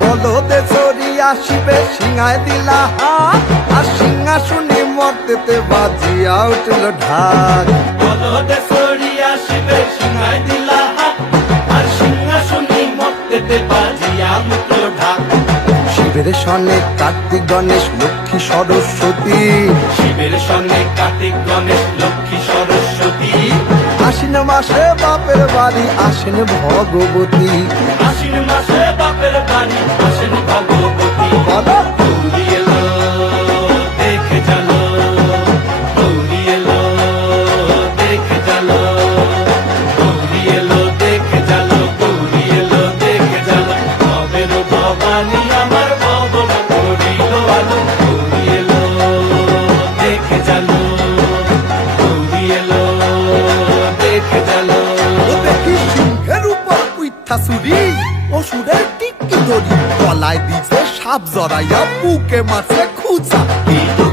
বলদে চরি আসিবে দিলা হাত আর সিংহাসনে মর্তেতে বাজিয়া উঠল ঢাক। বলদে সরিয়া শিবে সিংহায় দিলা হাত আর সিংহাসনে মর্তেতে বাজিয়া মুখল ঢাক। শিবের সনে কার্তিক গণেশ লক্ষ্মী সরস্বতী। শিবের সঙ্গে কার্তিক গণেশ লক্ষ্মী মাসে বাপের বাড়ি আসেন ভগবতী। আশ্বিন মাসে বাপের বাড়ি আসেন ভগবতী। চুরি অসুরের টিকি দড়ি গলায় দিছে সাপ জড়াইয়া বুকে খুঁজা কি